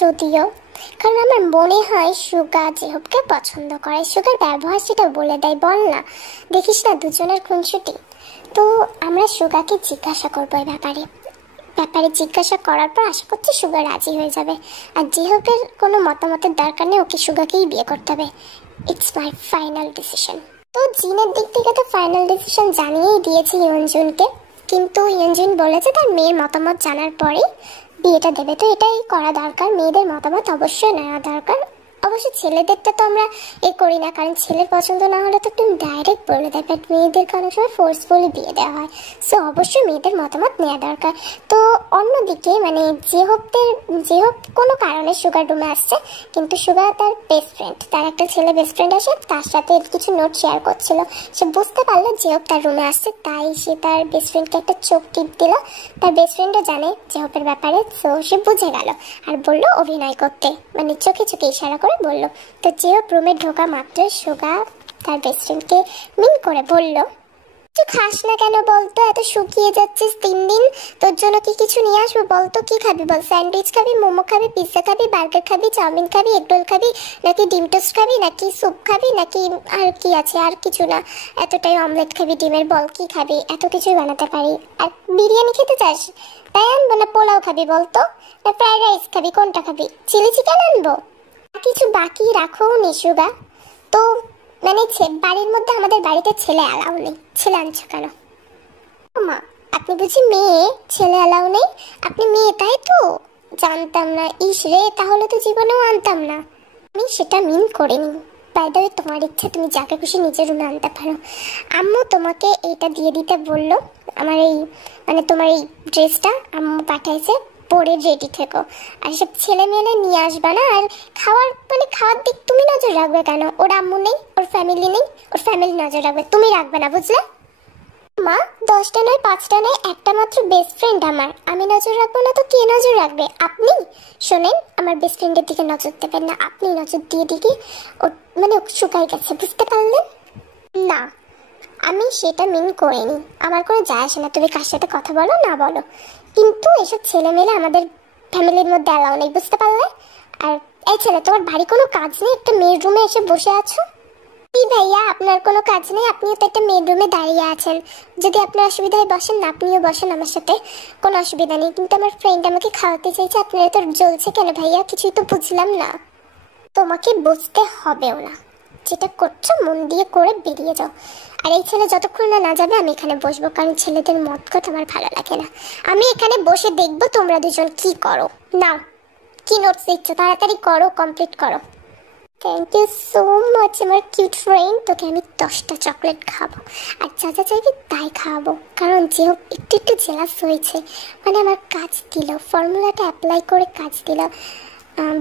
যদিও, কারণ আমার মনে হয় সুগা জেহবকে পছন্দ করে। সুগার ব্যবহার সেটা বলে দেয়, বল না, দেখিস না দুজনের খুনসুটি। তো আমরা সুগাকে জিজ্ঞাসা করবো এই ব্যাপারে। জিজ্ঞাসা করার পর আশা করছি সুগা রাজি হয়ে যাবে। আর জেহবের কোনো মতামতের দরকার নেই, ওকে সুগাকেই বিয়ে করতে হবে। It's my final decision. তো জিনের দিক থেকে তো ফাইনাল ডিসিশন জানিয়েই দিয়েছি ইয়ঞ্জুনকে, কিন্তু ইয়ঞ্জুন বলেছে তার মেয়ের মতামত জানার পরেই বিয়েটা দেবে। তো এটাই করা দরকার, মেয়েদের মতামত অবশ্যই নেওয়া দরকার। অবশ্য ছেলেদেরটা তো আমরা করি না, কারণ ছেলের পছন্দ না হলে তো তুমি ডাইরেক্ট বলে দেয়, বাট মেয়েদেরকে অনেক সময় ফোর্সফুলি বিয়ে দেওয়া হয়। সো অবশ্যই মেয়েদের মতামত নেওয়া দরকার। তো অন্যদিকে মানে জেহব কোনো কারণে সুগার রুমে আসছে, কিন্তু সুগা তার বেস্ট ফ্রেন্ড, তার একটা ছেলে বেস্ট ফ্রেন্ড আসে, তার সাথে কিছু নোট শেয়ার করছিল। সে বুঝতে পারলো জেহব তার রুমে আসছে, তাই সে তার বেস্ট ফ্রেন্ডকে একটা চোখ টিপ দিল। তার বেস্ট ফ্রেন্ডও জানে জেহবের ব্যাপারে, সো সে বুঝে গেল আর বললো অভিনয় করতে, মানে চোখে চোখে ইশারা করে বললো। তো জেহব রুমে ঢোকা মাত্র সুগা তার বেস্ট ফ্রেন্ডকে মিন করে বলল, তুই খাস না কেন বলতো, এত শুকিয়ে যাচ্ছিস 3 দিন, তোর জন্য কি কিছু নিয়ে আসবো বলতো? কি খাবি বল? স্যান্ডউইচ খাবি, মোমো খাবি, পিৎজা খাবি, বার্গার খাবি, চাউমিন খাবি, এগ রোল খাবি, নাকি ডিম টোস্ট খাবি, নাকি স্যুপ খাবি, নাকি আর কি আছে? আর কিছু না, এতটাই অমলেট খাবি ডিমের, বল কি খাবি? এত কিছুই বানাতে পারি। আর বিরিয়ানি খেতে চাস? তাই আনবো না পোলাও খাবি বলতো, না ফ্রাইড রাইস খাবি? কোনটা খাবি? চিলি চিকেন আনবো? কিছু বাকি রাখো নি সুগা? তো মানে বাড়ির মধ্যে আমাদের বাড়িতে ছেলে অ্যালাউ নেই। ছেলে আনছো কেন? মা আপনি বুঝি মেয়ে, ছেলে অ্যালাউ নেই? আপনি মেয়ে তাই তো? জানতাম না। ইস রে, তাহলে তো জীবনেও আনতাম না। আমি সেটা মিন করিনি। বাই দ্য ওয়ে, তোমার ইচ্ছা, তুমি যাকে খুশি নিজের রুমে আনতে পারো। আম্মু তোমাকে এইটা দিয়ে দিতে বললো, আমার এই মানে তোমার এই ড্রেসটা আম্মু পাঠাইছে, পরে রেডি থেকো। আর সব ছেলে মেয়ে নিয়ে আসবে না। আর খাওয়ার দিক তুমি নজর রাখবে কেন? ওর আম্মু নেই, ওর ফ্যামিলি নেই, ওর ফ্যামিলি নজর রাখবে, তুমি রাখবে না, বুঝলে মা? 10টা নয়, 5টা নয়, একটা মাত্র বেস্ট ফ্রেন্ড আমার, আমি নজর রাখবো না তো কে নজর রাখবে? আপনি শোনেন, আমার বেস্ট ফ্রেন্ডের দিকে নজর দেবেন না। আপনি নজর দিয়ে দিকে ও মানে শুকাই গেছে, বুঝতে পারলেন না? আমি সেটা মিন করিনি। আমার কোনো যায় আসে না তুমি কার সাথে কথা বলো না বলো, কিন্তু এসব ছেলে মেলে আমাদের ফ্যামিলির মধ্যে অ্যালাউ নেই, বুঝতে পারলে? আর এই ছেলে, তোমার বাড়ি কোনো কাজ নেই? একটা মেয়ের রুমে এসে বসে আছো? কি ভাইয়া, আপনার কোনো কাজ নেই? আপনিও তো একটা মেয়ের রুমে দাঁড়িয়ে আছেন। যদি আপনার অসুবিধা হয় বসেন না, আপনিও বসেন আমার সাথে, কোনো অসুবিধা নেই। কিন্তু আমার ফ্রেন্ড আমাকে খাওয়াতে চাইছে, আপনারা তো জ্বলছে কেন ভাইয়া? কিছুই তো বুঝলাম না। তোমাকে বুঝতে হবেও না, যেটা করছো মন দিয়ে করে বেরিয়ে যাও। আর এই ছেলে যতক্ষণ না যাবে আমি এখানে বসবো, কারণ ছেলেদের মত কথা আমার ভালো লাগে না। আমি এখানে বসে দেখবো তোমরা দুজন কি করো। নাও, কি নোটস দিচ্ছ? তাড়াতাড়ি করো, কমপ্লিট করো। থ্যাংক ইউ সো মাচ আমার কিউট ফ্রেন্ড। তোকে আমি 10টা চকলেট খাবো, আর যা যা চাইবি তাই খাওয়াবো, কারণ যেও একটু একটু জেলাস হয়েছে। মানে আমার কাজ দিল, ফর্মুলাটা অ্যাপ্লাই করে কাজ দিল,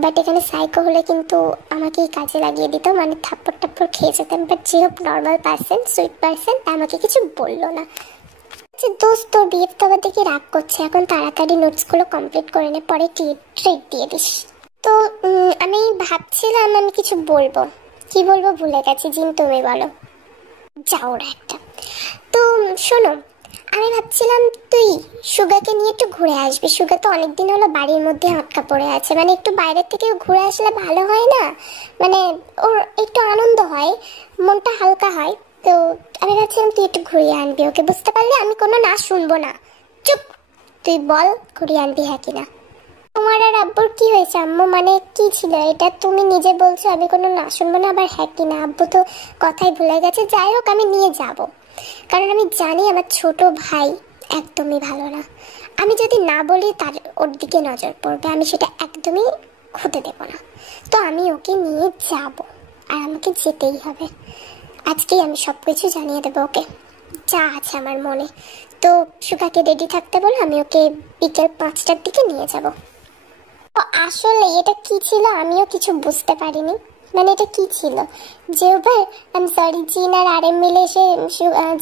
বাট এখানে সাইকো হলে কিন্তু আমাকেই কাজে লাগিয়ে দিত, মানে থাপ্পড় টাপ্পড় খেয়ে যেতাম। বাট যেও নর্মাল পার্সন, সুইট পার্সন, তাই আমাকে কিছু বললো না। আচ্ছা দোস্ত, তোর বিয়ের তো আবার দেখি রাগ করছে, এখন তাড়াতাড়ি নোটসগুলো কমপ্লিট করে নে, পরে ট্রিট দিয়ে দিস। তো আমি ভাবছিলাম আমি কিছু বলবো, কি বলবো ভুলে গেছি। জিন তুমি বলো। যাও একটা। তো শোনো, আমি ভাবছিলাম তুই সুগাকে নিয়ে একটু ঘুরে আসবি। সুগা তো অনেকদিন হলো বাড়ির মধ্যে আটকা পড়ে আছে, মানে একটু বাইরের থেকে ঘুরে আসলে ভালো হয় না? মানে ওর একটু আনন্দ হয়, মনটা হালকা হয়। তো আমি ভাবছিলাম তুই একটু ঘুরিয়ে আনবি ওকে, বুঝতে পারলে? আমি কোনো না শুনবো না, চুপ। তুই বল ঘুরিয়ে আনবি হ্যাঁ কিনা? তোমার আর আব্বুর কি হয়েছে আম্মু? মানে কি ছিল এটা? তুমি নিজে বলছো আমি কোনো না শুনবো না, আবার হ্যাঁ কিনা? আব্বু তো কথাই ভুলে গেছে। যাই হোক, আমি নিয়ে যাব, কারণ আমি জানি আমার ছোট ভাই একদমই ভালো না। আমি যদি না বলি তার ওর দিকে নজর পড়বে, আমি সেটা একদমই হতে দেব না। তো আমি ওকে নিয়ে যাব, আর আমাকে যেতেই হবে। আজকেই আমি সব কিছু জানিয়ে দেবো ওকে, যা আছে আমার মনে। তো সুগাকে রেডি থাকতে বলে আমি ওকে বিকেল 5টার দিকে নিয়ে যাব। আসলে এটা কি ছিল আমিও কিছু বুঝতে পারিনি। মানে এটা কি ছিল? জেহবের সরি জিন আর আরএম মিলে এসে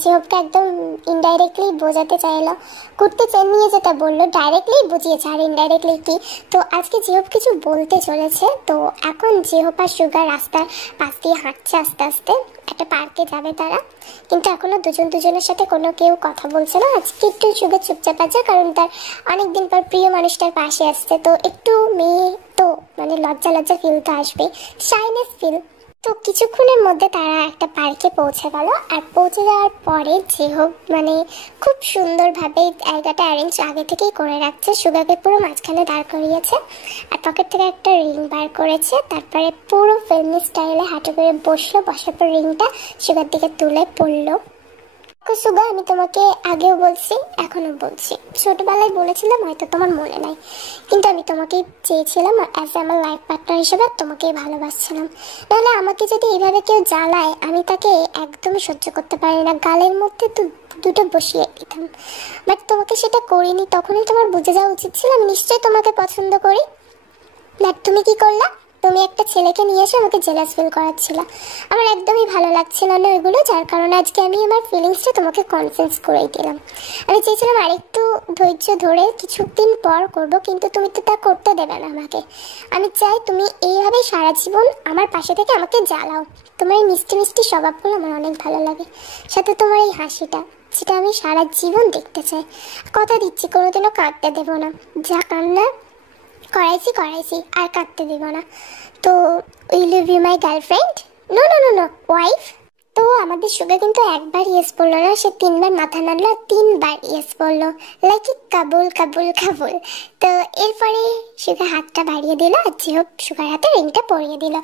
জেহবকে একদম ইনডাইরেক্টলি বোঝাতে চাইলো, করতে নিয়ে যেতে বললো, ডাইরেক্টলি বুঝিয়েছে আর ইনডাইরেক্টলি কি। তো আজকে জেহব কিছু বলতে চলেছে। তো এখন জেহব আর সুগার রাস্তার পাশ দিয়ে হাঁটছে আস্তে আস্তে, একটা পার্কে যাবে তারা, কিন্তু এখনো দুজনের সাথে কোনো কেউ কথা বলছে না। আজকে একটু সুগার চুপচাপ আছে, কারণ তার অনেকদিন পর প্রিয় মানুষটার পাশে আসছে, তো একটু মেয়ে তো মানে লজ্জা লজ্জা ফিল তো আসবে, শাইনেস ফিল। তো কিছুক্ষণের মধ্যে তারা একটা পার্কে পৌঁছে গেল। আর পৌঁছে যাওয়ার পরে যেহোক মানে খুব সুন্দরভাবে জায়গাটা অ্যারেঞ্জ আগে থেকেই করে রাখছে, সুগাকে পুরো মাঝখানে দাঁড় করিয়েছে আর পকেট থেকে একটা রিং বার করেছে। তারপরে পুরো ফিল্মি স্টাইলে হাঁটু করে বসলো, বসার পর রিংটা সুগার দিকে তুলে পড়লো। সুগা, আমি তোমাকে আগেও বলছি এখনো বলছি, ছোটবেলায় বলেছিলাম হয়তো তোমার মনে নাই, কিন্তু আমি তোমাকে চেয়েছিলাম অ্যাজ আমার লাইফ পার্টনার হিসেবে, তোমাকেই ভালোবাসছিলাম। নাহলে আমাকে যদি এইভাবে কেউ জ্বালায় আমি তাকে একদমই সহ্য করতে পারি না, গালের মধ্যে দুটো বসিয়ে দিতাম। বাট তোমাকে সেটা করিনি, তখনই তোমার বুঝে যাওয়া উচিত ছিল আমি নিশ্চয়ই তোমাকে পছন্দ করি। বাট তুমি কি করলা? তুমি একটা ছেলেকে নিয়ে এসে আমাকে জেলাস ফিল করাচ্ছিল। আমার একদমই ভালো লাগছিল না ওইগুলো, যার কারণে আজকে আমি আমার ফিলিংসটা তোমাকে কনফিডেন্স করেই দিলাম। আমি চেয়েছিলাম আরেকটু ধৈর্য ধরে কিছুদিন পর করব, কিন্তু তুমি তো তা করতে দেবে না আমাকে। আমি চাই তুমি এইভাবে সারা জীবন আমার পাশে থেকে আমাকে জ্বালাও। তোমার এই মিষ্টি মিষ্টি স্বভাবগুলো আমার অনেক ভালো লাগে, সাথে তোমার এই হাসিটা, যেটা আমি সারা জীবন দেখতে চাই। কথা দিচ্ছি কোনোদিনও কাঁদতে দেবো না, যা কান্না করাইছি আর কাঁদতে দেব না। তো will you be my girlfriend? No no no no, wife. তো আমাদের সুগা কিন্তু একবার ইয়েস বললো না, সে 3বার মাথা নাড়লো, 3বার ইয়েস বললো, লাইক কাবুল কাবুল কাবুল। তো এরপরে সুগা হাতটা বাড়িয়ে দিল আর যেহোক সুগার হাতে রিংটা পরিয়ে দিল।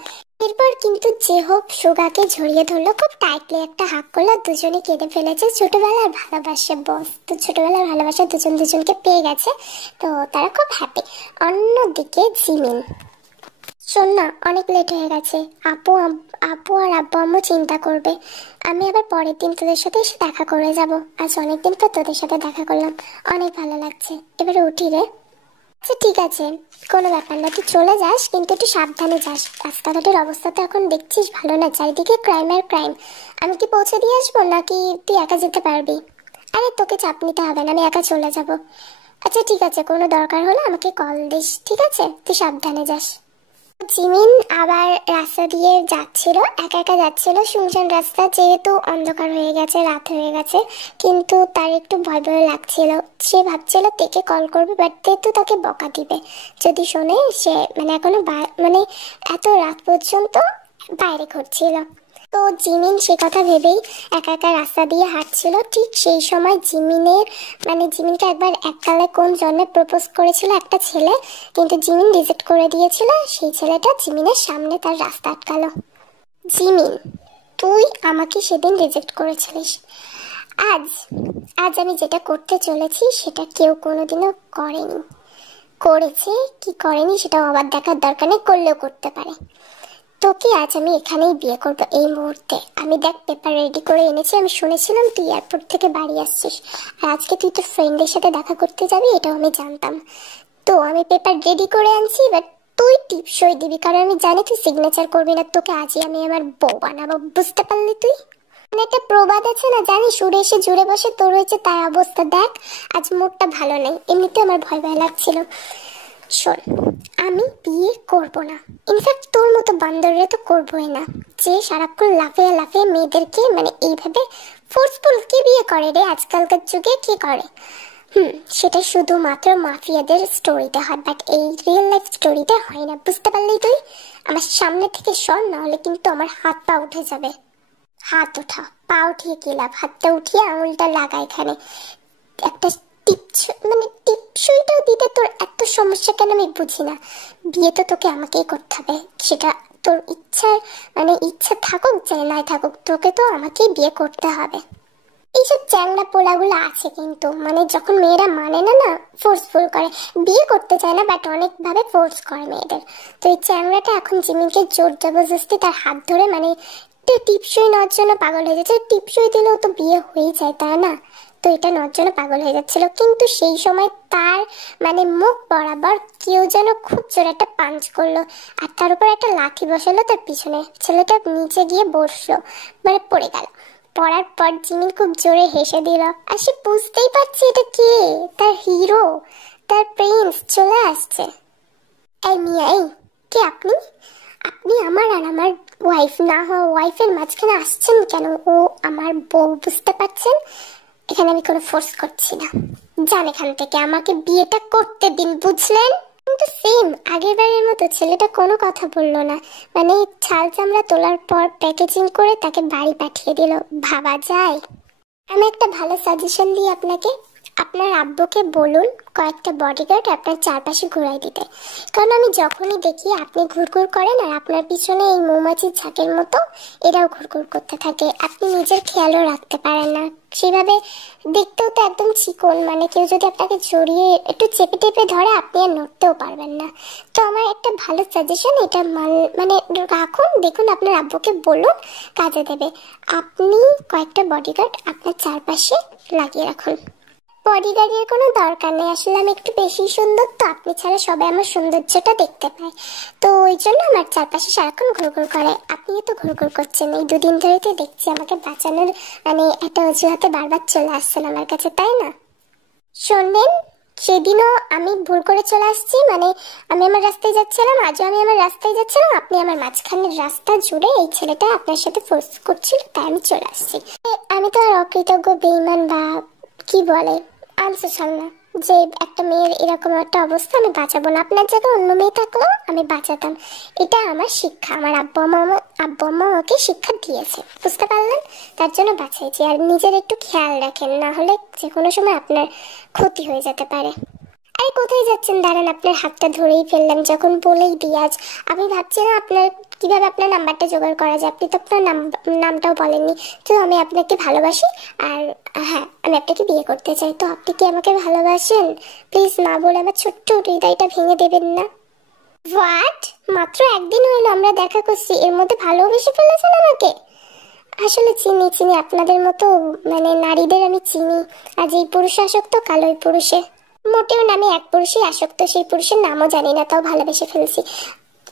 এরপর কিন্তু যেহোক সুগাকে জড়িয়ে ধরলো, খুব টাইটলি একটা হাক করলো, দুজনে কেঁদে ফেলেছে। ছোটবেলার ভালোবাসে বস, তো ছোটবেলার ভালোবাসা দুজন দুজনকে পেয়ে গেছে, তো তারা খুব হ্যাপি। অন্যদিকে জিমিন, শোন না, অনেক লেট হয়ে গেছে, আপু আর আব্বু আম্মু চিন্তা করবে, আমি আবার পরের দিন তোদের সাথে এসে দেখা করে যাব। আজ অনেকদিন পর তোদের সাথে দেখা করলাম, অনেক ভালো লাগছে, এবারে উঠি রে। আচ্ছা ঠিক আছে, কোনো ব্যাপার না, তুই চলে যাস, কিন্তু একটু সাবধানে যাস। রাস্তাঘাটের অবস্থা তো এখন দেখছিস ভালো না, চারিদিকে ক্রাইম আর ক্রাইম। আমি কি পৌঁছে দিয়ে আসবো নাকি তুই একা যেতে পারবি? আরে তোকে চাপ নিতে হবে না, আমি একা চলে যাব। আচ্ছা ঠিক আছে, কোনো দরকার হলে আমাকে কল দিস, ঠিক আছে? তুই সাবধানে যাস। জিমিন আবার রাস্তা দিয়ে যাচ্ছিল, একা একা যাচ্ছিল, শুনশান রাস্তা, যেহেতু অন্ধকার হয়ে গেছে, রাত হয়ে গেছে, কিন্তু তার একটু ভয় ভয় লাগছিল। সে ভাবছিল তেকে কল করবে, বাট তে তো তাকে বকা দিবে যদি শোনে সে মানে এখনো মানে এত রাত পর্যন্ত বাইরে ঘুরছিল। তো জিমিন সে কথা ভেবেই একা একা রাস্তা দিয়ে হাঁটছিল। ঠিক সেই সময় জিমিনকে একবার এককালে কোন জন্মে প্রপোজ করেছিল একটা ছেলে, কিন্তু জিমিন রিজেক্ট করে দিয়েছিল। সেই ছেলেটা জিমিনের সামনে তার রাস্তা আটকালো। জিমিন, তুই আমাকে সেদিন রিজেক্ট করেছিলিস, আজ আমি যেটা করতে চলেছি সেটা কেউ কোনোদিনও করেনি, করেছে কি করেনি সেটা আবার দেখার দরকার নেই, করলেও করতে পারে। তোকে আজ আমি এখানেই বিয়ে করবো, এই মুহূর্তে। আমি দেখ পেপার রেডি করে এনেছি, আমি শুনেছিলাম তুই এয়ারপোর্ট থেকে বাড়ি আসছিস, আর আজকে তুই তোর ফ্রেন্ডের সাথে দেখা করতে যাবি এটাও আমি জানতাম। তো আমি পেপার রেডি করে আনছি, বাট তুই টিপসই দিবি, কারণ আমি জানি তুই সিগনেচার করবি না। তোকে আজই আমি আমার বউ বানাবো, বুঝতে পারলি? তুই মানে একটা প্রবাদ আছে না, জানিস, উড়ে এসে জুড়ে বসে, তোর হয়েছে তাই অবস্থা। দেখ আজ মুডটা ভালো নেই, এমনিতে আমার ভয় ভয় লাগছিল। শোন, আমি বিয়ে করব না, ইনফ্যাক্ট তোর মতো বান্দররা তো করবোই না, যে সারাক্ষণ লাফিয়ে লাফিয়ে মেয়েদেরকে মানে এইভাবে ফোর্সফুল। কে বিয়ে করে রে আজকালকার যুগে, কে করে? সেটা শুধুমাত্র মাফিয়াদের স্টোরিতে হয়, বাট এই রিয়েল লাইফ স্টোরিতে হয় না, বুঝতে পারলি? তুই আমার সামনে থেকে সর, নাহলে কিন্তু আমার হাত পা উঠে যাবে। হাত ওঠা, পা উঠিয়ে কি লাভ, হাতটা উঠিয়ে আঙুলটা লাগা এখানে। একটা টিপসইটাও দিতে তোর এত সমস্যা কেন আমি বুঝি না। বিয়ে তো তোকে আমাকেই করতে হবে, সেটা তোর ইচ্ছা থাকুক চাই নাই থাকুক, তোকে তো আমাকেই বিয়ে করতে হবে। এইসব চ্যাংড়া পোলাগুলো আছে কিন্তু, মানে যখন মেয়েরা মানে না ফোর্সফুল করে, বিয়ে করতে চায় না বাট অনেকভাবে ফোর্স করে মেয়েদের। তো এই চ্যাংড়াটা এখন জিমিনকে জোর জবরদস্তি তার হাত ধরে মানে টিপসই নেওয়ার জন্য পাগল হয়ে যাচ্ছে। টিপসই দিলেও তো বিয়ে হয়ে যায়, তাই না? তো এটা নেওয়ার জন্য পাগল হয়ে যাচ্ছিল, কিন্তু সেই সময় তার মানে মুখ বরাবর কেউ যেন খুব জোরে একটা পাঞ্চ করলো, আর তার উপর একটা লাঠি বসালো তার পিছনে। ছেলেটা নিচে গিয়ে বসলো, মানে পড়ে গেল। পড়ার পর জিমিন খুব জোরে হেসে দিল, আর সে বুঝতেই পারছে এটা কে, তার হিরো, তার প্রিন্স চলে আসছে। এই মিয়া, এই কে আপনি? আপনি আমার আর আমার ওয়াইফ না হওয়া ওয়াইফের মাঝখানে আসছেন কেন? ও আমার বউ, বুঝতে পারছেন? এখানে আমি কোনো ফোর্স করছি না, যান এখান থেকে, আমাকে বিয়েটা করতে দিন, বুঝলেন? কিন্তু সেম আগের বারের মতো ছেলেটা কোনো কথা বললো না, মানে ছাল চামড়া তোলার পর প্যাকেজিং করে তাকে বাড়ি পাঠিয়ে দিল। ভাবা যায়? আমি একটা ভালো সাজেশন দিই আপনাকে, আপনার আব্বুকে বলুন কয়েকটা বডিগার্ড আপনার চারপাশে ঘুরাই দিতে। কারণ আমি যখনই দেখি আপনি ঘুরঘুর করেন আর আপনার পিছনে এই মৌমাছির ঝাঁকের মতো এরাও ঘুরঘুর করতে থাকে, আপনি নিজের খেয়ালও রাখতে পারেন না সেভাবে। দেখতেও তো একদম চিকন, মানে কেউ যদি আপনাকে জড়িয়ে একটু চেপে টেপে ধরে আপনি আর নড়তেও পারবেন না। তো আমার একটা ভালো সাজেশন, এটা মানে রাখুন, দেখুন আপনার আব্বুকে বলুন, কাজে দেবে। আপনি কয়েকটা বডিগার্ড আপনার চারপাশে লাগিয়ে রাখুন। বডিগার্ডের কোনো দরকার নেই, আসলে আমি একটু বেশি সুন্দর, তো আপনি ছাড়া সবাই আমার সৌন্দর্যটা দেখতে পায়, তো ওই জন্য আমার চারপাশে সারাক্ষণ ঘুরঘুর করে। আপনিও তো ঘুরঘুর করছেন, এই দুদিন ধরে তো দেখছি আমাকে বাঁচানোর মানে একটা অজুহাতে বারবার চলে আসছেন আমার কাছে, তাই না? শোনবেন, সেদিনও আমি ভুল করে চলে আসছি, মানে আমি আমার রাস্তায় যাচ্ছিলাম, আজও আমি আমার রাস্তায় যাচ্ছিলাম, আপনি আমার মাঝখানের রাস্তা জুড়ে এই ছেলেটা আপনার সাথে ফোর্স করছিল, তাই আমি চলে আসছি। আমি তো আর অকৃতজ্ঞ বেঈমান বা কি বলে আনসোশাল না যে একটা মেয়ের এরকম একটা অবস্থা আমি বাঁচাবো না। আপনার জায়গায় অন্য মেয়ে থাকলেও আমি বাঁচাতাম, এটা আমার শিক্ষা, আমার আব্বু আম্মা আমাকে শিক্ষা দিয়েছে, বুঝতে পারলেন? তার জন্য বাঁচাইছি। আর নিজের একটু খেয়াল রাখেন, না হলে যে কোনো সময় আপনার ক্ষতি হয়ে যেতে পারে। আরে কোথায় যাচ্ছেন? দাঁড়ান, আপনার হাতটা ধরেই ফেললাম যখন, বলেই দিই। আজ আমি ভাবছিলাম আপনার কিভাবে আপনার নাম্বারটা জোগাড় করা যায়, আপনি তো আপনার নামটাও বলেননি। তো আমি আপনাকে ভালোবাসি, আর হ্যাঁ আমি আপনাকে বিয়ে করতে চাই। তো আপনি কি আমাকে ভালোবাসেন? প্লিজ না বলে আমার ছোট্ট হৃদয়টা ভেঙে দেবেন না। হোয়াট? মাত্র একদিন হইলো আমরা দেখা করছি, এর মধ্যে ভালোবেসে ফেলেছেন আমাকে? আসলে চিনি চিনি, আপনাদের মতো মানে নারীদের আমি চিনি। আজ এই পুরুষ আসক্ত, কাল ওই পুরুষে। মোটেও না, আমি এক পুরুষই আসক্ত, সেই পুরুষের নামও জানি না, তাও ভালোবেসে ফেলছি।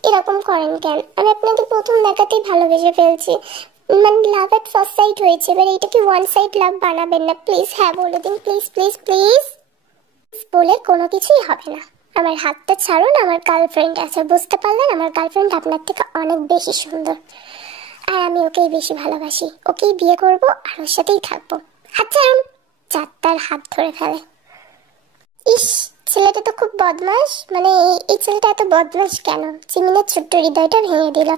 এরকম করেন কেন? আমি আপনাকে প্রথম দেখাতেই ভালোবেসে ফেলছি, মানে লাভ এট ফার্স্ট সাইট হয়েছে। এবার এইটা কি ওয়ান সাইড লাভ বানাবেন না প্লিজ? হ্যাঁ বলে দিন প্লিজ প্লিজ প্লিজ। বলে কোনো কিছুই হবে না, আমার হাতটা ছাড়ুন। আমার গার্লফ্রেন্ড আছে, বুঝতে পারলেন? আমার গার্লফ্রেন্ড আপনার থেকে অনেক বেশি সুন্দর, আর আমি ওকেই বেশি ভালোবাসি, ওকেই বিয়ে করব আর ওর সাথেই থাকবো। আচ্ছা, চারটার হাত ধরে ফেলে। ইস, ছেলেটা তো খুব বদমাস, মানে এই ছেলেটা এত বদমাস কেন? জিমিনের ছোট্ট হৃদয়টা ভেঙে দিল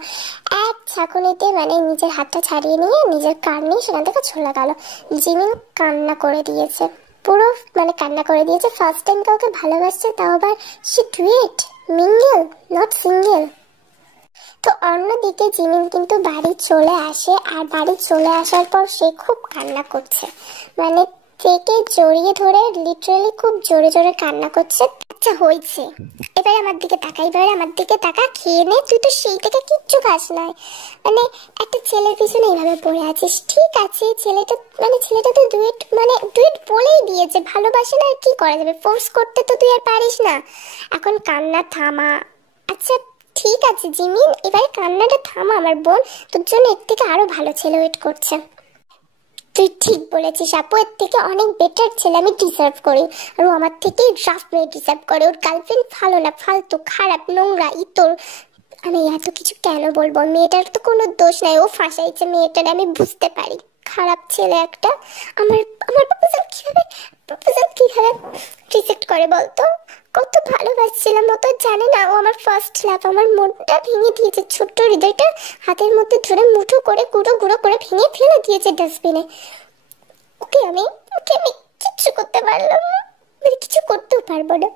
এক ঝাঁকুনিতে, মানে নিজের হাতটা ছাড়িয়ে নিয়ে নিজের কান নিয়ে সেখান থেকে চলে গেল। জিমিন কান্না করে দিয়েছে, পুরো মানে কান্না করে দিয়েছে। ফার্স্ট টাইম কাউকে ভালোবাসছে, তাও আবার সে ডুয়েট, মিঙ্গেল, নট সিঙ্গেল। তো অন্যদিকে জিমিন কিন্তু বাড়ি চলে আসে, আর বাড়ি চলে আসার পর সে খুব কান্না করছে, মানে থেকে জড়িয়ে ধরে লিটারালি খুব জোরে জোরে কান্না করছে। আচ্ছা হয়েছে, এবার আমার দিকে তাকা, এবার আমার দিকে তাকা, খেয়ে নে। তুই তো সেই থেকে কিচ্ছু খাস নাই, মানে একটা ছেলের পিছনে এইভাবে পড়ে আছিস। ঠিক আছে, ছেলেটা তো ডুয়েট বলেই দিয়েছে, ভালোবাসে না, আর কি করা যাবে? ফোর্স করতে তো তুই আর পারিস না। এখন কান্না থামা। আচ্ছা ঠিক আছে জিমিন, এবারে কান্নাটা থামা আমার বোন, তোর জন্য এর থেকে আরো ভালো ছেলে ওয়েট করছে। তুই ঠিক বলেছিস আপু, এর থেকে অনেক বেটার ছেলে আমি ডিজার্ভ করি, আর ও আমার থেকে রাফ মেয়ে ডিজার্ভ করে। ওর গার্লফ্রেন্ড ভালো না, ফালতু, খারাপ, নোংরা, ইতর। আমি এত কিছু কেন বলবো? মেয়েটার তো কোনো দোষ নাই, ও ফাঁসাইছে মেয়েটার, আমি বুঝতে পারি। খারাপ ছেলে একটা। আমার আমার প্রপোজাল কিভাবে রিজেক্ট করে বলতো? কত ভালোবাসছিলাম, ও তো জানে না ও আমার ফার্স্ট লাভ। আমার মনটা ভেঙে দিয়েছে, ছোট্ট হৃদয়টা হাতের মধ্যে ধরে মুঠো করে গুঁড়ো গুঁড়ো করে ভেঙে ফেলে দিয়েছে ডাস্টবিনে। ওকে আমি কিচ্ছু করতে পারলাম না, মানে কিছু করতেও পারবো না।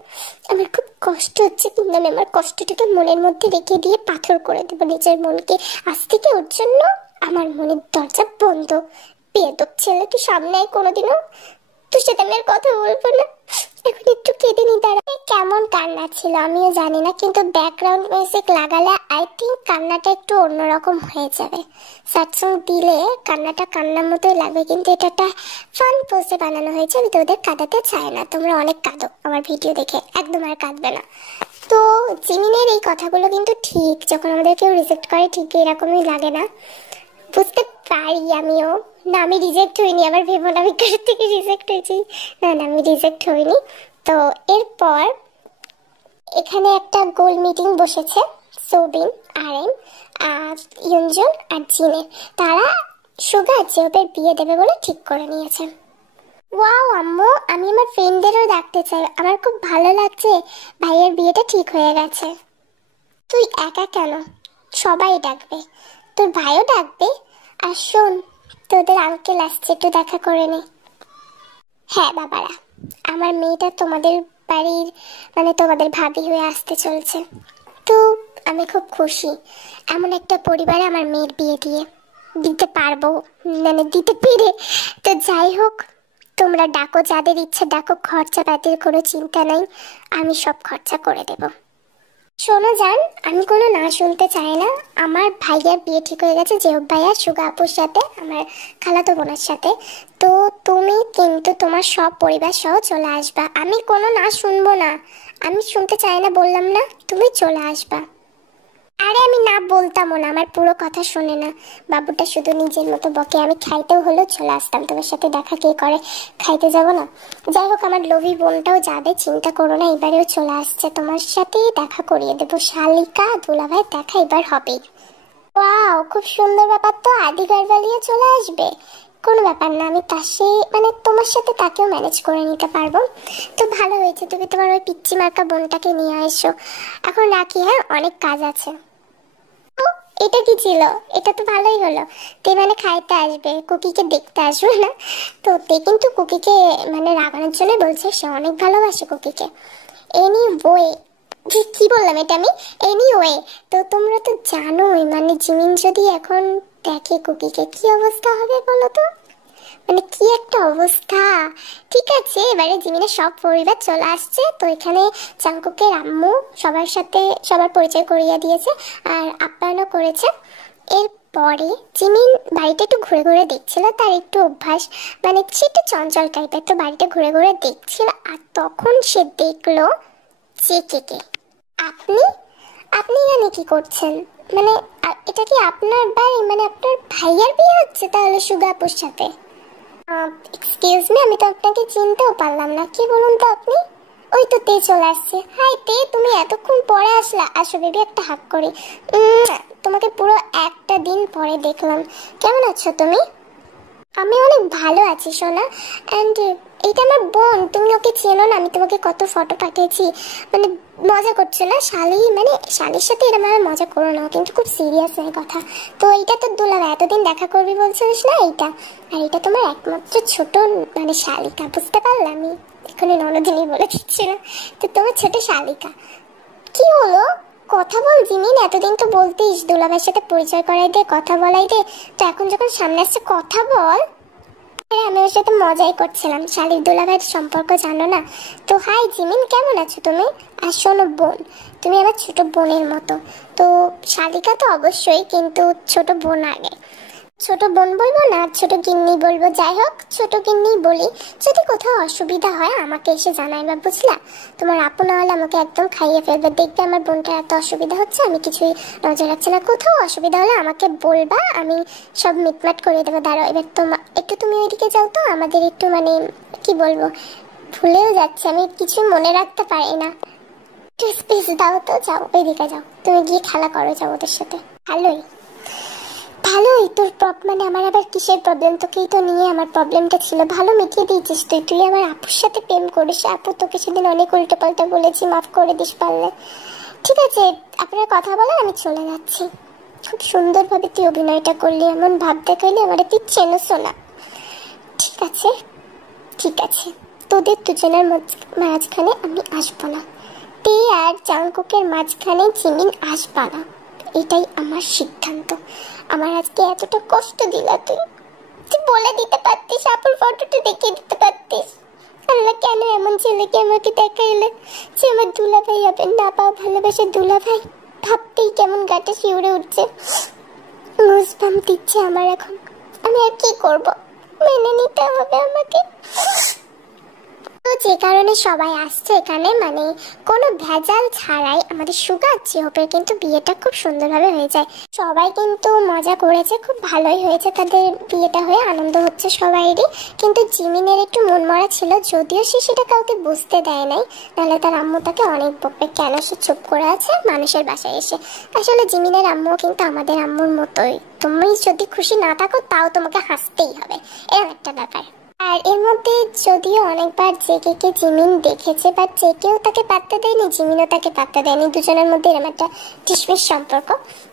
আমার খুব কষ্ট হচ্ছে, কিন্তু আমি আমার কষ্টটাকে মনের মধ্যে রেখে দিয়ে পাথর করে দেবো নিজের মনকে। আজ থেকে ওর জন্য আমার মনের দরজা বন্ধ। বেয়াদব ছেলে, তুই সামনে আয় কোনোদিনও, তোর সাথে আমি আর কথা বলবো না। এখন একটু কেঁদে নি, দাঁড়া। কেমন কান্না ছিল আমিও জানি না, কিন্তু ব্যাকগ্রাউন্ড মিউজিক লাগালে আই থিঙ্ক কান্নাটা একটু অন্যরকম হয়ে যাবে। সাটসং দিলে কান্নাটা কান্নার মতোই লাগবে, কিন্তু এটা একটা ফান পোস্টে বানানো হয়েছে, আমি তোদের কাঁদাতে চাই না। তোমরা অনেক কাঁদো আমার ভিডিও দেখে, একদম আর কাঁদবে না। তো জিমিনের এই কথাগুলো কিন্তু ঠিক, যখন আমাদের কেউ রিজেক্ট করে ঠিক এরকমই লাগে না, বুঝতে পারি আমিও। না আমি রিজেক্ট হইনি, আবার ভেবো না আমি কার থেকে রিজেক্ট হয়েছি। না আমি রিজেক্ট হইনি। তো এরপর এখানে একটা গোল মিটিং বসেছে সোবিন, আরএম, ইয়ঞ্জন আর জিনের। তারা সুগা জেওবের বিয়ে দেবে বলে ঠিক করে নিয়েছে। ওয়াও আম্মু, আমি আমার ফ্রেন্ডদেরও ডাকতে চাই, আমার খুব ভালো লাগছে। ভাইয়ের বিয়েটা ঠিক হয়ে গেছে। তুই একা কেন, সবাই ডাকবে, তোর ভাইও ডাকবে। আর শোন, তোদের আঙ্কেল আসছে, একটু দেখা করে নে। হ্যাঁ বাবারা, আমার মেয়েটা তোমাদের বাড়ির মানে তোমাদের ভাবি হয়ে আসতে চলছে। তো আমি খুব খুশি এমন একটা পরিবারে আমার মেয়ের বিয়ে দিয়ে দিতে পারবো, মানে দিতে পেরে। তো যাই হোক, তোমরা ডাকো, যাদের ইচ্ছা ডাকো, খরচা পাতির কোনো চিন্তা নাই, আমি সব খরচা করে দেব। শোনো জান, আমি কোনো না শুনতে চাই না। আমার ভাইয়ার বিয়ে ঠিক হয়ে গেছে যেহব ভাইয়া সুগা আপুর সাথে, আমার খালাতো বোনের সাথে। তো তুমি কিন্তু তোমার সব পরিবার সহ চলে আসবা, আমি কোনো না শুনবো না, আমি শুনতে চাই না বললাম না, তুমি চলে আসবা। আরে আমি না বলতামও না, আমার পুরো কথা শোনে না, বাবুটা শুধু নিজের মতো বকে। আমি খাইতেও হলেও চলে আসতাম, তোমার সাথে দেখা কে করে, খাইতে যাব না। যাই হোক, আমার লোভী বোনটাও যাবে, চিন্তা করো না, এবারেও চলে আসছে, তোমার সাথেই দেখা করিয়ে দেবো। শালিকা দুলাভাই দেখা এবার হবেই। ওয়াও, খুব সুন্দর ব্যাপার তো, আদি ঘরবালিয়ে চলে আসবে, কোনো ব্যাপার না, আমি তার মানে তোমার সাথে তাকেও ম্যানেজ করে নিতে পারবো। তো ভালো হয়েছে, তুমি তোমার ওই পিচ্চি মার্কা বোনটাকে নিয়ে এসো। এখন রাখি, হ্যাঁ, অনেক কাজ আছে। ও, এটা কি ছিল? এটা তো ভালোই হলো, তে মানে খাইতে আসবে, কুকিকে দেখতে আসবে না। তো তে কিন্তু কুকিকে মানে রাগানোর জন্য বলছে, সে অনেক ভালোবাসে কুকিকে। এনিওয়ে, কি বললাম এটা আমি, এনিওয়ে, তো তোমরা তো জানোই মানে জিমিন যদি এখন দেখে কুকিকে, কি অবস্থা হবে বলো তো, মানে কি একটা অবস্থা। ঠিক আছে, এবারে জিমিনের সব পরিবার চলে আসছে, তো এখানে চাঙ্কুকের আম্মু সবার সাথে সবার পরিচয় করিয়ে দিয়েছে আর আপ্যায়নও করেছে। এরপরে জিমিন বাড়িটা একটু ঘুরে ঘুরে দেখছিল, তার একটু অভ্যাস, মানে সে একটু চঞ্চল টাইপের, তো বাড়িটা ঘুরে ঘুরে দেখছিল। আর তখন সে দেখলো চেকেকে। আপনি আপনি এখানে কি করছেন? মানে এটা কি আপনার বাড়ি, মানে আপনার ভাইয়ার বিয়ে হচ্ছে তাহলে সুগা আপুর সাথে? এক্সকিউজ মি, আমি তো আপনাকে চিনতেও পারলাম না, কি বলুন তো আপনি? ওই তো তে চলে আসছে। হাই তে, তুমি এতক্ষণ পরে আসলা, আসো বেবি, একটা হাগ করি। তোমাকে পুরো একটা দিন পরে দেখলাম, কেমন আছো তুমি? আমি অনেক ভালো আছি সোনা। অ্যান্ড এইটা আমার বোন, তুমি ওকে চেনো না? আমি তোমাকে কত ফটো পাঠিয়েছি, মানে মজা করছো না শালি, মানে শালির সাথে এরকম ভাবে মজা করো না, কিন্তু খুব সিরিয়াস হয়ে কথা। তো এইটা তো দুলাভ, এতদিন দেখা করবি বলছিস না, এইটা। আর এটা তোমার একমাত্র ছোট মানে শালিকা, বুঝতে পারলাম, আমি এখানে ননদিনী বলে দিচ্ছি না, তো তোমার ছোট শালিকা। কি হলো, কথা বল জিমিন, এতদিন তো বলতিস দুলাভাইয়ের সাথে পরিচয় করাই দে, কথা বলাই দে, তো এখন যখন সামনে আসছে কথা বল। আমি ওর সাথে মজাই করছিলাম, শালিক দুলাভাইয়ের সম্পর্ক জানো না। তো হাই জিমিন, কেমন আছো তুমি? আর শোনো বোন, তুমি আমার ছোট বোনের মতো, তো শালিকা তো অবশ্যই, কিন্তু ছোট বোন আগে। ছোট বোন বলবো না, ছোট গিন্নি বলবো, যাই হোক ছোট গিন্নি বলি। যদি কোথাও অসুবিধা হয় আমাকে এসে জানাইবা, বুঝলা? তোমার আপু না হলে আমাকে একদম খাইয়ে ফেলবে, দেখবে আমার বোনটার এত অসুবিধা হচ্ছে, আমি কিছুই নজর রাখছি না, কোথাও অসুবিধা হলে আমাকে বলবা, আমি সব মিটমাট করে দেবো। দাঁড়াও, এবার একটু তুমি ওইদিকে যাও তো, আমাদের একটু মানে কি বলবো, ভুলেও যাচ্ছে, আমি কিছু মনে রাখতে পারি না। স্পেস দাও তো, যাও ওইদিকে যাও, তুমি গিয়ে খেলা করো, যাও ওদের সাথে। ভালোই ভালোই, তোর মানে আমার আবার কিসের প্রবলেম? তোকেই তো নিয়ে আমার প্রবলেমটা ছিল, ভালো মিটিয়ে দিয়েছিস তুই। তুই আমার আপুর সাথে প্রেম করিস, আপু তোকে সেদিন অনেক উল্টো পাল্টা বলেছি, মাফ করে দিস পারলে। ঠিক আছে, আপনার কথা বলে আমি চলে যাচ্ছি। খুব সুন্দরভাবে তুই অভিনয়টা করলি, এমন ভাব দেখাইলি আমার, তুই চেনসও না। ঠিক আছে ঠিক আছে, তোদের দুজনের মাঝখানে আমি আসবো না, তে আর চাঙ্কুকের মাঝখানে জিমিন আসবা না, এটাই আমার সিদ্ধান্ত। আমার আজকে এতটা কষ্ট দিলা তুই, তুই বলে দিতে পারতিস, আপুর ফটোটা দেখিয়ে দিতে পারতিস। আল্লাহ, কেন এমন ছেলেকে আমাকে দেখাইলে, যে আমার দুলাভাই হবে, না পাও ভালোবাসে দুলাভাই, ভাবতেই কেমন গাটা শিউরে উঠছে, গুজবাম দিচ্ছে আমার। এখন আমি আর কি করব, মেনে নিতে হবে আমাকে। তো যে কারণে সবাই আসছে এখানে, মানে কোনো ভেজাল ছাড়াই আমাদের সুগা জিহপের কিন্তু বিয়েটা খুব সুন্দরভাবে হয়ে যায়। সবাই কিন্তু মজা করেছে, খুব ভালোই হয়েছে তাদের বিয়েটা হয়ে, আনন্দ হচ্ছে সবাইরই। কিন্তু জিমিনের একটু মনমরা ছিল, যদিও সে সেটা কাউকে বুঝতে দেয় নাই, নাহলে তার আম্মু তাকে অনেক বকবে, কেন সে চুপ করে আছে মানুষের বাসায় এসে। আসলে জিমিনের আম্মু কিন্তু আমাদের আম্মুর মতোই, তুমি যদি খুশি না থাকো তাও তোমাকে হাসতেই হবে, এরকম একটা ব্যাপার। আর এর মধ্যে যদিও অনেকবার জেকেকে জিমিন দেখেছে, বাট জেকেও তাকে পাত্তা দেয়নি, জিমিনও তাকে পাত্তা দেয়নি, দুজনের মধ্যে এরকম একটা টিসমিস সম্পর্ক।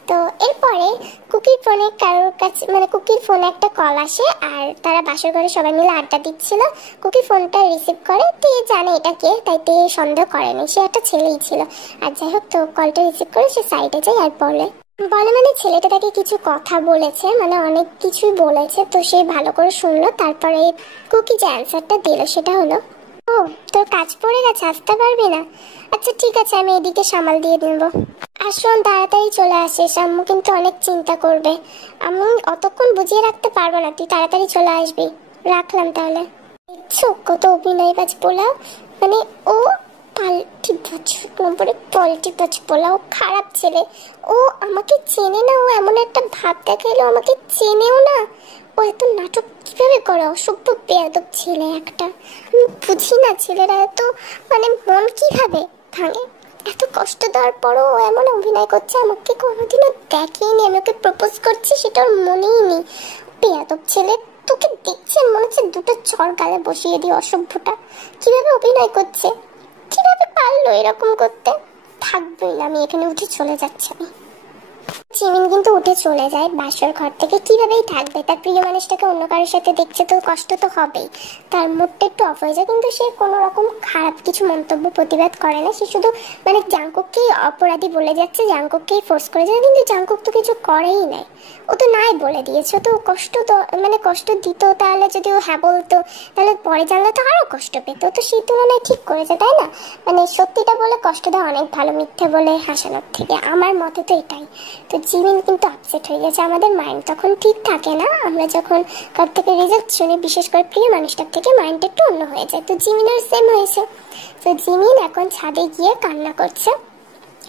তো এরপরে কুকির ফোনে কারোর কাছে মানে কুকির ফোনে একটা কল আসে, আর তারা বাসর ঘরে সবাই মিলে আড্ডা দিচ্ছিল। কুকি ফোনটা রিসিভ করে, তে জানে এটা কে, তাই তে সন্দেহ করেনি, সে একটা ছেলেই ছিল। আর যাই হোক, তো কলটা রিসিভ করে সে সাইডে যায় আর বলে মানে ছেলেটা তাকে কিছু কথা বলেছে, মানে অনেক কিছুই বলেছে। তো সে ভালো করে শুনলো, তারপরে কুকি যে অ্যান্সারটা দিল সেটা হলো, ও তোর কাজ পড়ে গেছে, আসতে পারবি না? আচ্ছা ঠিক আছে, আমি এদিকে সামাল দিয়ে দেব। আর শোন, তাড়াতাড়ি চলে আসিস, আম্মু কিন্তু অনেক চিন্তা করবে, আমি অতক্ষণ বুঝিয়ে রাখতে পারবো না, তুই তাড়াতাড়ি চলে আসবি। রাখলাম তাহলে। দেখছো কত অভিনয়বাজ পোলা, মানে ও পাল্টি নম্বরে পল্টি পোলা, ও খারাপ ছেলে, ও আমাকে চেনে না, ও এমন একটা ভাব দেখাইলো আমাকে চেনেও না। ও এত নাটক কিভাবে করে, অসভ্য বেয়াদব ছেলে একটা। আমি বুঝি না ছেলেরা এত মানে মন কিভাবে ভাঙে। এত কষ্ট দেওয়ার পরও ও এমন অভিনয় করছে, আমাকে কোনোদিনও দেখেইনি, আমি ওকে প্রপোজ করছি সেটা ওর মনেই নেই। বেয়াদব ছেলে, তোকে দেখছেন মনে হচ্ছে দুটো চড় গালে বসিয়ে দিয়ে। অসভ্যটা কিভাবে অভিনয় করছে, কিভাবে পারলো এরকম করতে। থাকবোই না আমি, এখানে উঠে চলে যাচ্ছি আমি। জিমিন কিন্তু উঠে চলে যায় বাসর ঘর থেকে। কিভাবেই থাকবে, তার প্রিয় মানুষটাকে অন্য কারোর সাথে দেখছে, তো কষ্ট তো হবেই, তার মুডটা একটু অফ হয়ে যায়। কিন্তু সে কোনো রকম খারাপ কিছু মন্তব্য প্রতিবাদ করে না, সে শুধু মানে জাংকুককেই অপরাধী বলে যাচ্ছে, জাংকুককেই ফোর্স করে যাচ্ছে। কিন্তু জাংকুক তো কিছু করেই নাই, ও তো নাই বলে দিয়েছে। তো কষ্ট তো মানে কষ্ট দিত, তাহলে যদি ও হ্যাঁ বলতো তাহলে পরে জানলে তো আরও কষ্ট পেত। তো সেই তুলনায় ঠিক করেছে, তাই না? মানে সত্যিটা বলে কষ্ট দেওয়া অনেক ভালো মিথ্যে বলে হাসানোর থেকে, আমার মতে তো এটাই। তো জিমিন কিন্তু আপসেট হয়ে গেছে। আমাদের মাইন্ড তখন ঠিক থাকে না, আমরা যখন কার থেকে রেজাল্ট শুনি, বিশেষ করে প্রিয় মানুষটার থেকে, মাইন্ডটা একটু অন্য হয়ে যায়। তো জিমিনের সেম হয়েছে। তো জিমিন এখন ছাদে গিয়ে কান্না করছে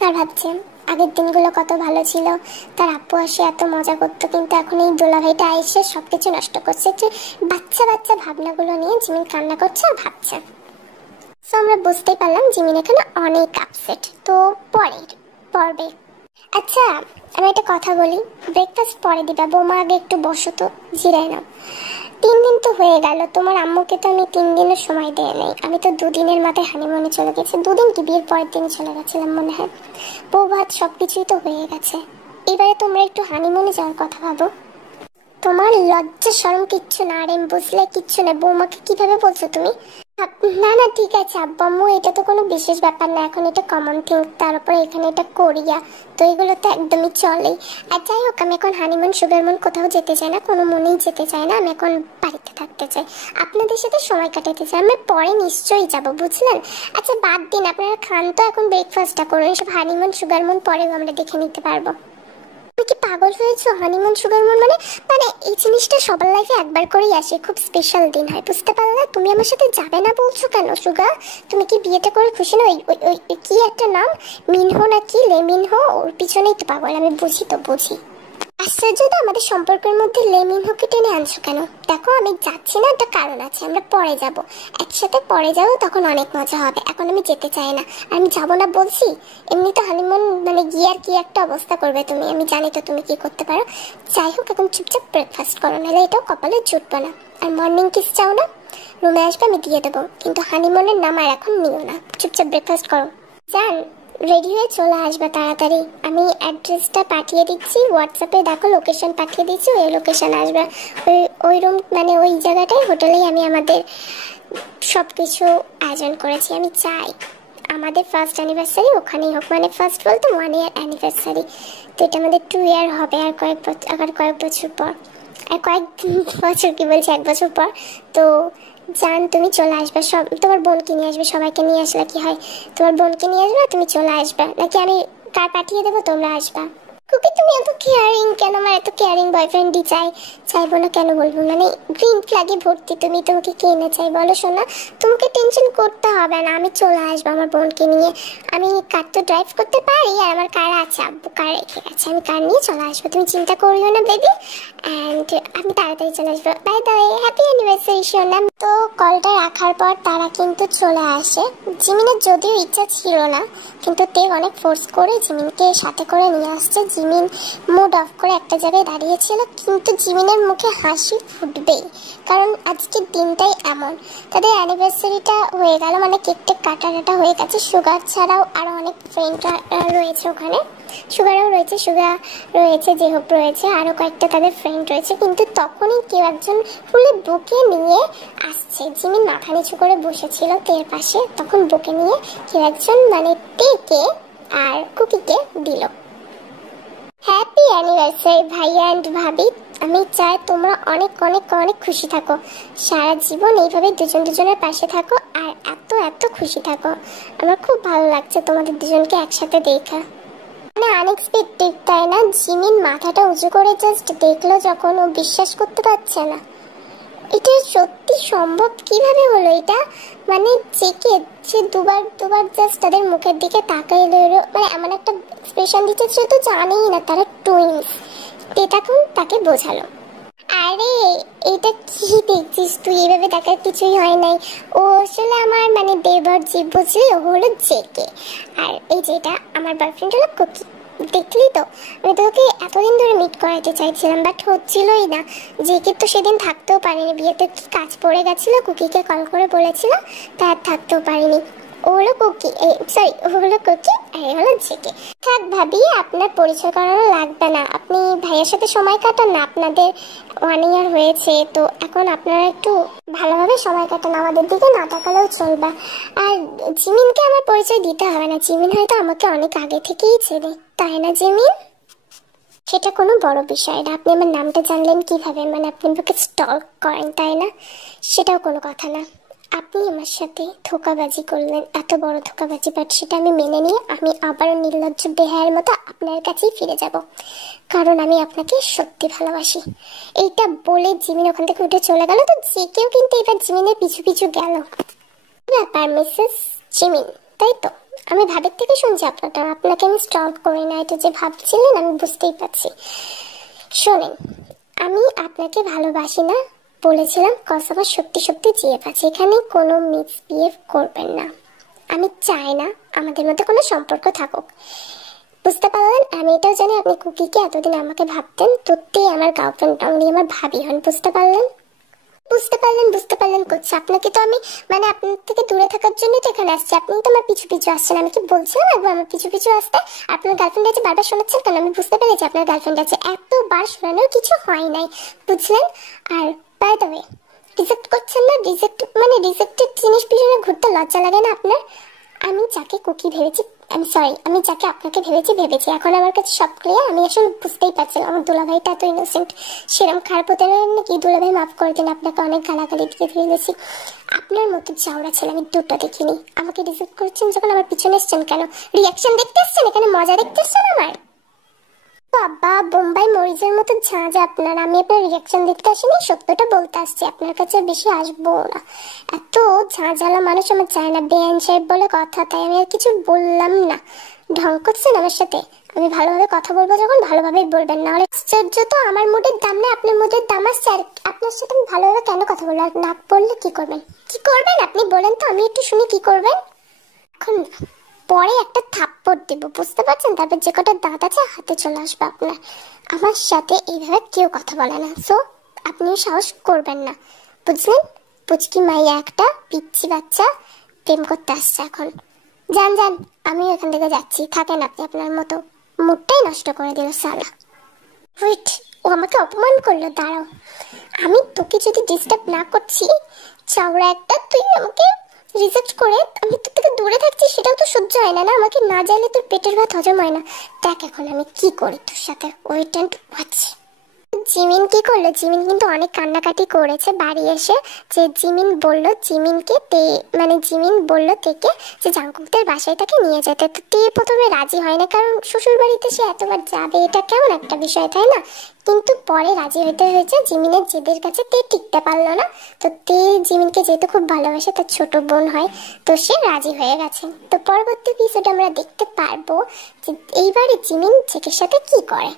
আর ভাবছে আগের দিনগুলো কত ভালো ছিল, তার আপু আসে এত মজা করতো, কিন্তু এখন এই দোলাভাইটা এসে সবকিছু নষ্ট করছে। যে বাচ্চা বাচ্চা ভাবনাগুলো নিয়ে জিমিন কান্না করছে আর ভাবছে। তো আমরা বুঝতেই পারলাম জিমিন এখানে অনেক আপসেট। তো পরের পর্বে আচ্ছা আমি একটা কথা বলি, ব্রেকফাস্ট পরে দিবা, বৌমা আগে একটু বসো তো, জিরায় নাও। 3 দিন তো হয়ে গেল, তোমার আম্মুকে তো আমি 3 দিনের সময় দেয় নাই, আমি তো 2 দিনের মাথায় হানিমুনে চলে গেছি। 2 দিন কি, বিয়ের পরের দিন চলে গেছিলাম মনে হয়। বউ ভাত সবকিছুই তো হয়ে গেছে, এবারে তোমরা একটু হানিমুনে যাওয়ার কথা ভাবো। তোমার লজ্জা শরম কিচ্ছু না, আর বুঝলে কিচ্ছু না, বৌমাকে কিভাবে বলছো তুমি? না না ঠিক আছে আব্বু আম্মু, এটা তো কোনো বিশেষ ব্যাপার না, এখন এটা কমন থিং, তার উপরে এখানে এটা কোরিয়া, তো এগুলো তো একদমই চলেই। আর যাই হোক, আমি এখন হানিমুন সুগারমুন কোথাও যেতে চাই না, কোনো মনেই যেতে চাই না, আমি এখন বাড়িতে থাকতে চাই, আপনাদের সাথে সময় কাটাতে চাই। আমি পরে নিশ্চয়ই যাবো, বুঝলেন? আচ্ছা বাদ দিন, আপনারা খান তো, এখন ব্রেকফাস্টটা করুন, এসব হানিমুন সুগারমুন পরেও আমরা দেখে নিতে পারবো। তুমি কি পাগল হয়েছো? হানিমুন সুগারমুন মানে মানে এই জিনিসটা সবার লাইফে একবার করেই আসে, খুব স্পেশাল দিন হয়, বুঝতে পারলে? তুমি আমার সাথে যাবে না বলছো কেন সুগা? তুমি কি বিয়েটা করে খুশি না? ওই কি একটা নাম, মিনহো না কি, লেমিনহো, ওর পিছনেই তো পাগল, আমি বুঝি তো বুঝি। আশ্চর্য তো, আমাদের সম্পর্কের মধ্যে লেমিনহোকে টেনে আনছো কেন? দেখো আমি যাচ্ছি না, একটা কারণ আছে, আমরা পরে যাব, একসাথে পরে যাবো, তখন অনেক মজা হবে, এখন আমি যেতে চাই না। আমি যাবো না বলছি, এমনি তো হানিমুন মানে গিয়ে আর কি একটা অবস্থা করবে তুমি, আমি জানি তো তুমি কি করতে পারো। যাই হোক, এখন চুপচাপ ব্রেকফাস্ট করো, নাহলে এটাও কপালে জুটবে না। আর মর্নিং কিস চাও না? রুমে আসবে, আমি দিয়ে দেবো, কিন্তু হানিমুনের নাম আর এখন নিও না, চুপচাপ ব্রেকফাস্ট করো। জান রেডি হয়ে চলে আসবে তাড়াতাড়ি, আমি অ্যাড্রেসটা পাঠিয়ে দিচ্ছি হোয়াটসঅ্যাপে, দেখো লোকেশন পাঠিয়ে দিচ্ছি, ওই লোকেশন আসবে, ওই রুম মানে ওই জায়গাটায় হোটেলেই আমি আমাদের সব কিছু আয়োজন করেছি। আমি চাই আমাদের ফার্স্ট অ্যানিভার্সারি ওখানেই হোক, মানে ফার্স্ট বলতে 1 ইয়ার অ্যানিভার্সারি, তো এটা আমাদের 2 ইয়ার হবে আর কয়েক বছর পর, আর কয়েক বছর কি বলছি, 1 বছর পর। তো জান তুমি চলে আসবে, সব তোমার বোনকে নিয়ে আসবে, সবাইকে নিয়ে আসলে কি হয়, তোমার বোনকে নিয়ে আসবে, তুমি চলে আসবে, নাকি আমি কার পাঠিয়ে দেবো, তোমরা আসবা? কুকি তুমি এত কেয়ারিং কেন? আমার এত কেয়ারিং বয়ফ্রেন্ডই চাইবো না কেন বলবো, মানে গ্রিন ফ্ল্যাগে ভর্তি তুমি, তোমাকে কে না চাই বলো শোনা? তোমাকে টেনশন করতে হবে না, আমি চলে আসবো আমার বোনকে নিয়ে, আমি কার তো ড্রাইভ করতে পারি, আর আমার কার আছে, আব্বু কার রেখে গেছে, আমি কার নিয়ে চলে আসবো, তুমি চিন্তা করিও না বেবি, অ্যান্ড আমি তাড়াতাড়ি চলে আসবো। By the way happy anniversary সোনা। তো কলটা রাখার পর তারা কিন্তু চলে আসে। জিমিনের যদিও ইচ্ছা ছিল না, কিন্তু তে অনেক ফোর্স করে জিমিনকে সাথে করে নিয়ে আসছে। জিমিন মুড অফ করে একটা জায়গায় দাঁড়িয়েছিল, কিন্তু জিমিনের তাদের মুখে হাসি ফুটবেই, কারণ আজকের দিনটাই এমন। তাদের অ্যানিভার্সারিটা হয়ে গেল, মানে কেকটা কাটা হয়ে গেছে। সুগার ছাড়াও আরও অনেক ফ্রেন্ড রয়েছে ওখানে, সুগারও রয়েছে, সুগা রয়েছে, জেহব রয়েছে, আরও কয়েকটা তাদের ফ্রেন্ড রয়েছে। কিন্তু তখনই কেউ একজন ফুলে বুকে নিয়ে আসছে। জিমিন মাথা নিচু করে বসেছিল তের পাশে, তখন বুকে নিয়ে কেউ একজন মানে তেকে আর কুকিকে দিল। হ্যাপি অ্যানিভার্সারি ভাইয়া অ্যান্ড ভাবি, আমি চাই তোমরা অনেক অনেক অনেক খুশি থাকো, সারা জীবন এইভাবে দুজন দুজনের পাশে থাকো আর এত এত খুশি থাকো। আমার খুব ভালো লাগছে তোমাদের দুজনকে একসাথে দেখা, মানে আনএক্সপেক্টেড, তাই না? জিমিন মাথাটা উঁচু করে জাস্ট দেখলো যখন, ও বিশ্বাস করতে পারছে না এটা সত্যি সম্ভব। কিভাবে হলো এটা? মানে জেকে সে দুবার জাস্ট তাদের মুখের দিকে তাকাই রইলো, মানে এমন একটা এক্সপ্রেশন দিচ্ছে, সে তো জানেই না তারা টুইনস। তখন তাকে বোঝালো, আরে এটা কি দেখছিস তুই, এইভাবে দেখার কিছুই হয় নাই, ও আসলে আমার মানে দেবর জীব, বুঝলি? ও হলো জেকে, আর এই যেটা আমার বয়ফ্রেন্ড হলো কুকি। দেখলি তো, আমি তোকে এতদিন ধরে মিট করাতে চাইছিলাম, বাট হচ্ছিলই না। জেকে তো সেদিন থাকতেও পারিনি, বিয়েতে কি কাজ পড়ে গেছিল, কুকিকে কল করে বলেছিল, তার থাকতেও পারিনি। ও হলো কুকি, সরি ও হলো কুকি আর এ হলো জেকে। থাক ভাবি, আপনার পরিচয় করানো লাগবে না, আপনি ভাইয়ের সাথে সময় কাটান না, আপনাদের 1 ইয়ার হয়েছে তো, এখন আপনারা একটু ভালোভাবে সময় কাটান, আমাদের দিকে না তাকালেও চলবে। আর জিমিনকে আমার পরিচয় দিতে হবে না, জিমিন হয়তো আমাকে অনেক আগে থেকেই চেনে, তাই না জিমিন? সেটা কোনো বড় বিষয় না, আপনি আমার নামটা জানলেন কিভাবে, মানে আপনি আমাকে স্টক করেন, তাই না? সেটাও কোনো কথা না। আপনি আমার সাথে ধোঁকাবাজি করলেন, এত বড় ধোঁকাবাজি, বাট সেটা আমি মেনে নিয়ে আমি আবারও নির্লজ্জ বেহায়ের মতো আপনার কাছেই ফিরে যাব, কারণ আমি আপনাকে সত্যি ভালোবাসি। এইটা বলে জিমিন ওখান থেকে উঠে চলে গেল। তো যে কেউ কিন্তু এবার জিমিনের পিছু পিছু গেল। ব্যাপার মিসেস জিমিন, তাই তো? আমি ভাবের থেকে শুনছি আপনাকে আমি স্টক করি না, এটা যে ভাবছিলেন আমি বুঝতেই পারছি। শোনেন, আমি আপনাকে ভালোবাসি না বলেছিলাম, কজ আমার সত্যি সত্যি জিএফ আছে, এখানে কোনো মিসবিহেভ করবেন না। আমি চাই না আমাদের মধ্যে কোনো সম্পর্ক থাকুক, বুঝতে পারলেন? আমি এটাও জানি আপনি কুকিকে এতদিন আমাকে ভাবতেন, সত্যি আমার গার্লফ্রেন্ড, উনি আমার ভাবি হন, বুঝতে পারলেন? বুঝতে পারলেন করছে আপনাকে তো আমি, মানে আপনার থেকে দূরে থাকার জন্য তো এখানে আসছি, আপনি তো আমার পিছু পিছু আসছেন। আমি কি বলছিলাম একবার আমার পিছু পিছু আসতে? আপনার গার্লফ্রেন্ড আছে বারবার শোনাচ্ছেন কেন? আমি বুঝতে পেরেছি আপনার গার্লফ্রেন্ড আছে, এতবার শোনানোর কিছু হয় নাই, বুঝলেন? আর বাই দ্য ওয়ে, রিজেক্ট করছেন না? রিজেক্টেড জিনিস পিছনে ঘুরতে লজ্জা লাগে না আপনার? আমি যাকে কুকি ভেবেছি, আমি যাকে আপনাকে ভেবেছি, এখন আমার কাছে সব ক্লিয়ার। আমি আসলে বুঝতেই পারছি আমার দুলাভাইটা এত ইনোসেন্ট, সেরকম খারাপ হতে নাকি। দুলাভাই মাফ করে দিন, আপনাকে অনেক গালাগালি দিয়ে ফেলেছি। আপনার মতো চাওড়া ছেলে আমি দুটো দেখিনি। আমাকে রিজেক্ট করছেন যখন, আমার পিছনে এসছেন কেন? রিয়াকশন দেখতে এসছেন এখানে, মজা দেখতে এসছেন আমার? বাবা, বোম্বাই মরিচের মতো ঝাঁঝা আপনার। আমি আপনার রিয়াকশন দেখতে আসিনি, সত্যটা বলতে আসছি, আপনার কাছে বেশি আসবো না। এত ঝাঁঝালা মানুষ আমার চায় না, বেআইন সাহেব বলে কথা, তাই আমি আর কিছু বললাম না। ঢং করছেন আমার সাথে? আমি ভালোভাবে কথা বলবো যখন ভালোভাবেই বলবেন, না হলে আশ্চর্য তো, আমার মুডের দাম নেই, আপনার মুডের দাম আসছে। আর আপনার সাথে আমি ভালোভাবে কেন কথা বলবো? আর না বললে কি করবেন? কি করবেন আপনি বলেন তো, আমি একটু শুনি কি করবেন। এখন পরে একটা থাপ্পড় দেব, বুঝতে পারছেন? তারপর যে কটা দাঁত আছে হাতে চলে আসবে আপনার। আমার সাথে এইভাবে কেউ কথা বলে না, সো আপনিও সাহস করবেন না, বুঝলেন? পুচকি মাইয়া একটা, পিচ্ছি বাচ্চা প্রেম করতে আসছে এখন। যান, আমিও এখান থেকে যাচ্ছি, থাকেন আপনি আপনার মতো। মুডটাই নষ্ট করে দিল সালা। ওয়েট, ও আমাকে অপমান করলো, দাঁড়াও। আমি তোকে যদি ডিস্টার্ব না করছি, চাওড়া একটা, তুই আমাকে রিজেক্ট করে আমি তোর থেকে দূরে থাকছি, সেটাও তো সহ্য হয় না। আমাকে না জানলে তোর পেটের ভাত হজম হয় না। দেখ এখন আমি কি করি তোর সাথে, ওয়েট অ্যান্ড ওয়াচ। জিমিন কি করলো? জিমিন কিন্তু অনেক কান্নাকাটি করেছে বাড়ি এসে। যে জিমিন বললো থেকে যে জাংকুকদের বাসায় তাকে নিয়ে যেতে। তো তে প্রথমে রাজি হয় না, কারণ শ্বশুর বাড়িতে সে এতবার যাবে, এটা কেমন একটা বিষয়, তাই না? কিন্তু পরে রাজি হইতে হয়েছে জিমিনের জেদের কাছে। তে টিকতে পারলো না, তো তে জিমিনকে যেহেতু খুব ভালোবাসে, তার ছোট বোন হয়, তো সে রাজি হয়ে গেছে। তো পরবর্তী এপিসোডে আমরা দেখতে পারবো যে এইবারে জিমিন জেকের সাথে কি করে।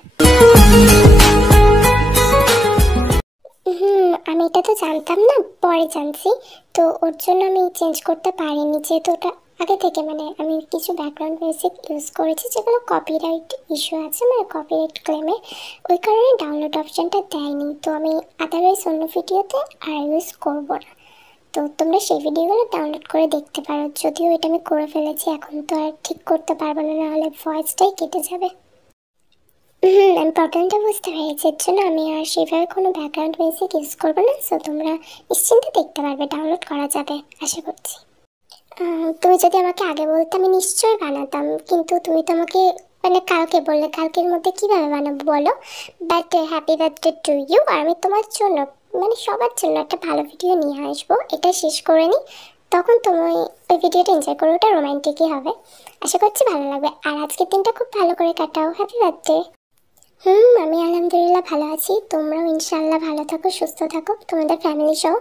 আমি এটা তো জানতাম না, পরে জানছি। তো ওর জন্য আমি চেঞ্জ করতে পারিনি, যেহেতু ওটা আগে থেকে মানে আমি কিছু ব্যাকগ্রাউন্ড মিউজিক ইউজ করেছি যেগুলো কপিরাইট ইস্যু আছে, মানে কপিরাইট ক্লেমে, ওই কারণে ডাউনলোড অপশানটা দেয়নি। তো আমি আদারওয়াইজ অন্য ভিডিওতে আর ইউজ করবো না। তো তোমরা সেই ভিডিওগুলো ডাউনলোড করে দেখতে পারো, যদিও এটা আমি করে ফেলেছি, এখন তো আর ঠিক করতে পারবো না, নাহলে ভয়েসটাই কেটে যাবে। আমি প্রবলেমটা বুঝতে পেরেছি, এর জন্য আমি আর সেভাবে কোনো ব্যাকগ্রাউন্ড মিউজিক ইউজ করবো না। সো তোমরা নিশ্চিন্তে দেখতে পারবে, ডাউনলোড করা যাবে আশা করছি। তুমি যদি আমাকে আগে বলতে আমি নিশ্চয়ই বানাতাম, কিন্তু তুমি তো আমাকে মানে কালকে বললে, কালকের মধ্যে কিভাবে বানাবো বলো। But happy birthday to you. আর আমি তোমার জন্য মানে সবার জন্য একটা ভালো ভিডিও নিয়ে আসবো, এটা শেষ করে নিই, তখন তুমি ওই ভিডিওটা এনজয় করো, ওটা রোমান্টিকই হবে, আশা করছি ভালো লাগবে। আর আজকের দিনটা খুব ভালো করে কাটাও। Happy birthday. আমি আলহামদুলিল্লাহ ভালো আছি, তোমরাও ইনশাআল্লাহ ভালো থাকো, সুস্থ থাকো, তোমাদের ফ্যামিলি সহ।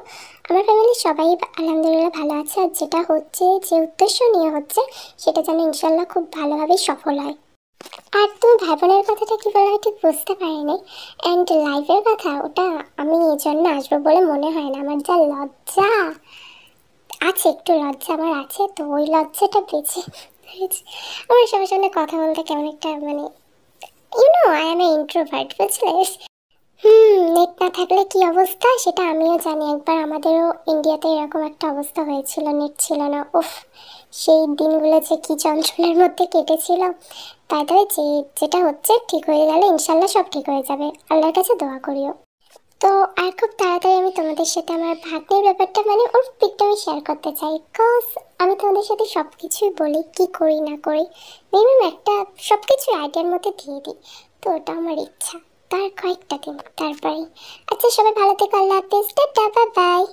আমার ফ্যামিলির সবাই আলহামদুলিল্লাহ ভালো আছে। আর যেটা হচ্ছে, যে উদ্দেশ্য নিয়ে হচ্ছে, সেটা যেন ইনশাআল্লাহ খুব ভালোভাবে সফল হয়। আর তুমি ভাই বোনের কথাটা কী বলা হয় ঠিক বুঝতে পারিনি। অ্যান্ড লাইফের কথা, ওটা আমি এই জন্য আসবো বলে মনে হয় না। আমার যা লজ্জা আছে, একটু লজ্জা আমার আছে, তো ওই লজ্জাটা বেঁচে আমার সবার সামনে কথা বলতে কেমন একটা মানে আই এম এ ইন্ট্রোভার্ট, বুঝলে। নেট না থাকলে কি অবস্থা সেটা আমিও জানি। একবার আমাদেরও ইন্ডিয়াতে এরকম একটা অবস্থা হয়েছিল, নেট ছিল না। উফ, সেই দিনগুলো যে কি যন্ত্রণার মধ্যে কেটেছিল। তাই যেটা হচ্ছে ঠিক হয়ে গেলে ইনশাল্লাহ সব ঠিক হয়ে যাবে, আল্লাহর কাছে দোয়া করিও। তো আর খুব তাড়াতাড়ি আমি তোমাদের সাথে আমার ভাগ্নের ব্যাপারটা মানে ওর পিকটা আমি শেয়ার করতে চাই, বিকজ আমি তোমাদের সাথে সব কিছুই বলি, কি করি না করি মিনিমাম একটা সব কিছু আইডিয়ার মধ্যে দিয়ে দিই। তো ওটা আমার ইচ্ছা, তার কয়েকটা দিন তারপরে। আচ্ছা, সবাই ভালো থেকো, আল্লাহ হাফেজ, টাটা, বাই বাই।